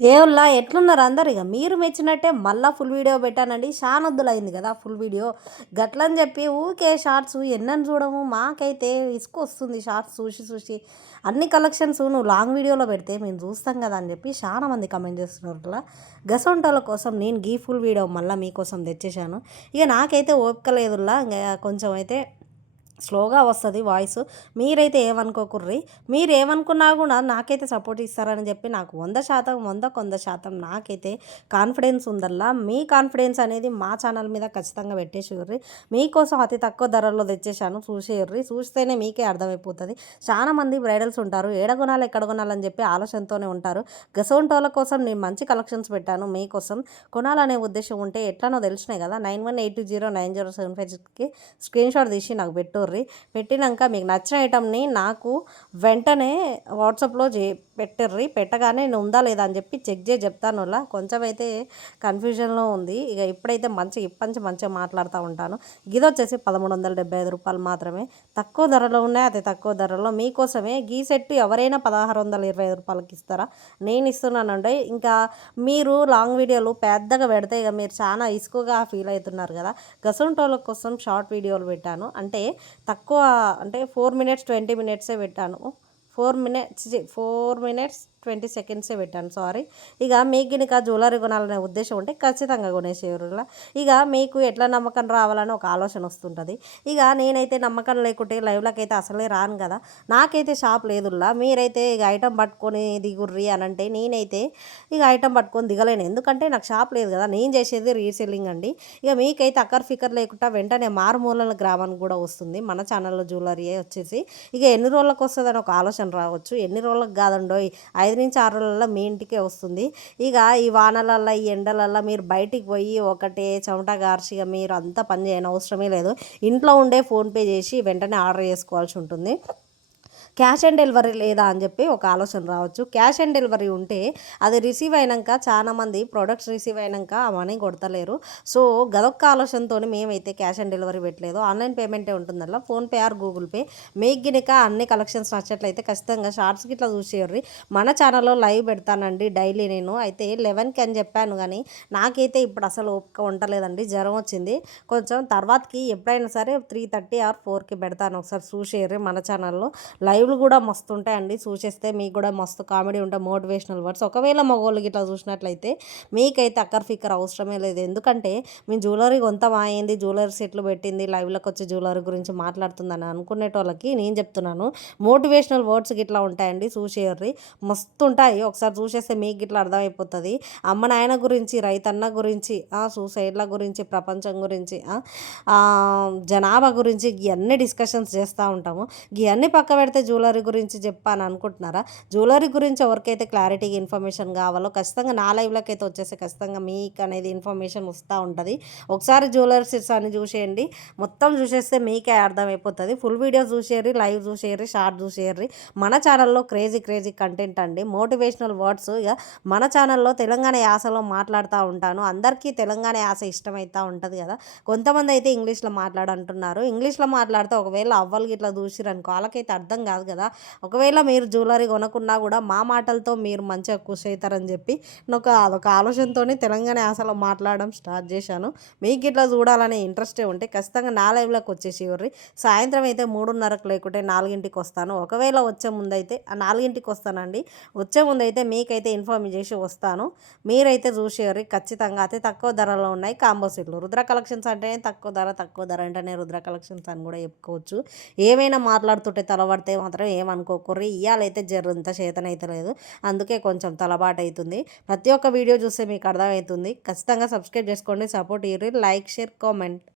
ఏవుల్లా ఎట్లున్నారు అందరు ఇక? మీరు మెచ్చినట్టే మళ్ళీ ఫుల్ వీడియో పెట్టానండి. షానొద్దులు అయింది కదా ఫుల్ వీడియో గట్లని చెప్పి ఊకే షార్ట్స్ ఎన్నని చూడము మాకైతే ఇసుక వస్తుంది షార్ట్స్ చూసి చూసి. అన్ని కలెక్షన్స్ నువ్వు లాంగ్ వీడియోలో పెడితే మేము చూస్తాం కదా అని చెప్పి చాలా మంది కమెంట్ చేస్తున్నారు అట్లా గసొంటోల కోసం నేను గీ ఫుల్ వీడియో మళ్ళీ మీకోసం తెచ్చేసాను ఇక నాకైతే ఓపిక లేదులా ఇంకా కొంచెం అయితే స్లోగా వస్తుంది వాయిస్. మీరైతే ఏమనుకోకుర్రి మీరు ఏమనుకున్నా కూడా నాకైతే సపోర్ట్ ఇస్తారని చెప్పి నాకు వంద శాతం వంద కొంద శాతం నాకైతే కాన్ఫిడెన్స్ ఉందల్లా. మీ కాన్ఫిడెన్స్ అనేది మా ఛానల్ మీద ఖచ్చితంగా పెట్టేసిర్రి. మీకోసం అతి తక్కువ ధరల్లో తెచ్చేసాను చూసేయర్రి. చూస్తేనే మీకే అర్థమైపోతుంది. చాలా మంది బ్రైడల్స్ ఉంటారు. ఏడ కొనాలి ఎక్కడ కొనాలని చెప్పి ఆలోచనతోనే ఉంటారు. గసోంటోల కోసం నేను మంచి కలెక్షన్స్ పెట్టాను మీకోసం. కొనాలనే ఉద్దేశం ఉంటే ఎట్లానో తెలిసినాయి కదా. Nine one eight zero nine zero seven ఫైవ్కి స్క్రీన్ షాట్ తీసి నాకు పెట్టు పెట్టుర్రి పెట్టినాక మీకు నచ్చిన ఐటమ్ని నాకు వెంటనే వాట్సాప్లో చే పెట్టర్రి. పెట్టగానే నేను ఉందా లేదా అని చెప్పి చెక్ చేసి చెప్తాను అలా. కొంచెం అయితే కన్ఫ్యూజన్లో ఉంది. ఇక ఇప్పుడైతే మంచి ఇప్పంచి మంచిగా మాట్లాడుతూ ఉంటాను. గీద వచ్చేసి పదమూడు వందల డెబ్బై ఐదు రూపాయలు మాత్రమే. తక్కువ ధరలో ఉన్నాయి. అతి తక్కువ ధరలో మీకోసమే గీ సెట్ ఎవరైనా పదహారు వందల ఇరవై ఐదు రూపాయలకి ఇస్తారా? నేను ఇస్తున్నానండి. ఇంకా మీరు లాంగ్ వీడియోలు పెద్దగా పెడితే ఇక మీరు చాలా ఇసుకగా ఫీల్ అవుతున్నారు కదా. గసంటోళ్ళ కోసం షార్ట్ వీడియోలు పెట్టాను. అంటే తక్కువ అంటే ఫోర్ మినిట్స్ ట్వంటీ మినిట్సే పెట్టాను. Four minutes four minutes twenty సెకండ్సే పెట్టాను సారీ. ఇక మీకు గినిక జ్యువెలరీ కొనాలనే ఉద్దేశం ఉంటే ఖచ్చితంగా కొనేసేవారు ఇక మీకు ఎట్లా నమ్మకం రావాలని ఒక ఆలోచన వస్తుంటుంది. ఇక నేనైతే నమ్మకం లేకుంటే లైవ్లోకి అయితే అసలే రాను కదా. నాకైతే షాప్ లేదుల్లా మీరైతే ఇక ఐటమ్ పట్టుకొని దిగుర్రి అని అంటే నేనైతే ఇక ఐటమ్ పట్టుకొని దిగలేను. ఎందుకంటే నాకు షాప్ లేదు కదా. నేను చేసేది రీసెల్లింగ్ అండి. ఇక మీకైతే అక్కర్ ఫికర్ లేకుండా వెంటనే మారుమూలల గ్రామానికి కూడా వస్తుంది. మన ఛానల్లో జ్యువెలరీ వచ్చేసి. ఇక ఎన్ని రోజులకు వస్తుందని ఒక ఆలోచన రావచ్చు. ఎన్ని రోజులకు కాదండో ఐదు ఐదు నుంచి ఆరు రోజులలో మీ ఇంటికే వస్తుంది. ఇక ఈ వానలల్లో ఈ ఎండలల్లో మీరు బయటికి పోయి ఒకటే చెమట గార్చిగా మీరు అంతా పని చేయని అవసరమే లేదు. ఇంట్లో ఉండే ఫోన్పే చేసి వెంటనే ఆర్డర్ చేసుకోవాల్సి ఉంటుంది. క్యాష్ ఆన్ డెలివరీ లేదా అని చెప్పి ఒక ఆలోచన రావచ్చు. క్యాష్ ఆన్ డెలివరీ ఉంటే అది రిసీవ్ అయినాక చాలామంది ప్రొడక్ట్స్ రిసీవ్ అయినాక ఆ మనీ కొడతలేరు. సో గదొక్క ఆలోచనతో మేమైతే క్యాష్ ఆన్ డెలివరీ పెట్టలేదు. ఆన్లైన్ పేమెంటే ఉంటుందల్లా. PhonePe or Google Pay. మీకు గినక అన్ని కలెక్షన్స్ నచ్చట్లయితే ఖచ్చితంగా షార్ట్స్ గిట్లా చూసేయర్రి మన ఛానల్లో లైవ్ పెడతానండి డైలీ నేను. అయితే లెవెన్కి అని చెప్పాను కానీ నాకైతే ఇప్పుడు అసలు ఓపిక ఉండలేదండి. జ్వరం వచ్చింది. కొంచెం తర్వాతకి ఎప్పుడైనా సరే త్రీ థర్టీ ఆర్ ఫోర్కి పెడతాను. ఒకసారి చూసేయర్రి మన ఛానల్లో. లైవ్ లైవ్లు కూడా మస్తు ఉంటాయండి చూసేస్తే మీకు కూడా మస్తు కామెడీ ఉంటాయి మోటివేషనల్ వర్డ్స్. ఒకవేళ మగవాళ్ళకి ఇట్లా చూసినట్లయితే మీకైతే అక్కర్ ఫిక్కర్ అవసరమే లేదు. ఎందుకంటే మీ జ్యువెలరీ కొంత మాయింది జ్యువెలరీ సెట్లు పెట్టింది లైవ్లోకి వచ్చి జ్యువెలరీ గురించి మాట్లాడుతుందని అనుకునేటోళ్ళకి నేను చెప్తున్నాను. మోటివేషనల్ వర్డ్స్ గిట్లా ఉంటాయండి చూసేయర్రి మస్తు ఉంటాయి ఒకసారి చూసేస్తే మీకు గిట్లా అర్థమైపోతుంది. అమ్మ నాయన గురించి రైతన్న గురించి సూసైడ్ల గురించి ప్రపంచం గురించి జనాభా గురించి ఇవన్నీ డిస్కషన్స్ చేస్తూ ఉంటాము. ఇవన్నీ పక్క పెడితే జ్యువెలరీ గురించి చెప్పాను అనుకుంటున్నారా? జ్యువెలరీ గురించి ఎవరికైతే క్లారిటీ ఇన్ఫర్మేషన్ కావాలో ఖచ్చితంగా నా లైవ్లోకి అయితే వచ్చేసి ఖచ్చితంగా మీకు అనేది ఇన్ఫర్మేషన్ వస్తూ ఉంటుంది. ఒకసారి జ్యువెలరీ సెట్స్ అని చూసేయండి. మొత్తం చూసేస్తే మీకే అర్థమైపోతుంది. ఫుల్ వీడియో చూసేయండి లైవ్ చూసేయండి షార్ట్ చూసేయర్రి మన ఛానల్లో క్రేజీ క్రేజీ కంటెంట్ అండి. మోటివేషనల్ వర్డ్స్ ఇక మన ఛానల్లో తెలంగాణ యాసలో మాట్లాడుతూ ఉంటాను. అందరికీ తెలంగాణ యాస ఇష్టమవుతూ ఉంటుంది కదా. కొంతమంది అయితే ఇంగ్లీష్లో మాట్లాడంటున్నారు. ఇంగ్లీష్లో మాట్లాడితే ఒకవేళ అవ్వలు గిట్లా చూసిరనుకో వాళ్ళకైతే అర్థం కాదు. కాదు కదా. ఒకవేళ మీరు జ్యువెలరీ కొనకున్నా కూడా మా మాటలతో మీరు మంచిగా ఖుషి అవుతారని చెప్పి నాకు అదొక ఆలోచనతో తెలంగాణ యాసలో మాట్లాడడం స్టార్ట్ చేశాను. మీకు ఇట్లా చూడాలనే ఇంట్రెస్టే ఉంటే ఖచ్చితంగా నా లైవ్లోకి వచ్చేసి ఇవ్వరి సాయంత్రం అయితే మూడున్నరకు లేకుంటే నాలుగింటికి వస్తాను. ఒకవేళ వచ్చే ముందైతే నాలుగింటికి వస్తానండి. వచ్చే ముందైతే మీకైతే ఇన్ఫార్మ్ చేసి వస్తాను. మీరైతే చూసేవారు ఖచ్చితంగా అతి తక్కువ ధరలో ఉన్నాయి కాంబో సెట్లు. రుద్ర కలెక్షన్స్ అంటేనే తక్కువ ధర తక్కువ ధర అంటేనే రుద్ర కలెక్షన్స్ అని కూడా చెప్పుకోవచ్చు. ఏమైనా మాట్లాడుతుంటే తలబడితే మాత్రం ఏమనుకోకర్రి ఇయ్యాలైతే జర్రంత చేతనైతే లేదు. అందుకే కొంచెం తలబాటు అవుతుంది ప్రతి ఒక్క వీడియో చూస్తే మీకు అర్థమవుతుంది. ఖచ్చితంగా సబ్స్క్రైబ్ చేసుకోండి సపోర్ట్ ఇయ్యి లైక్ షేర్ కామెంట్.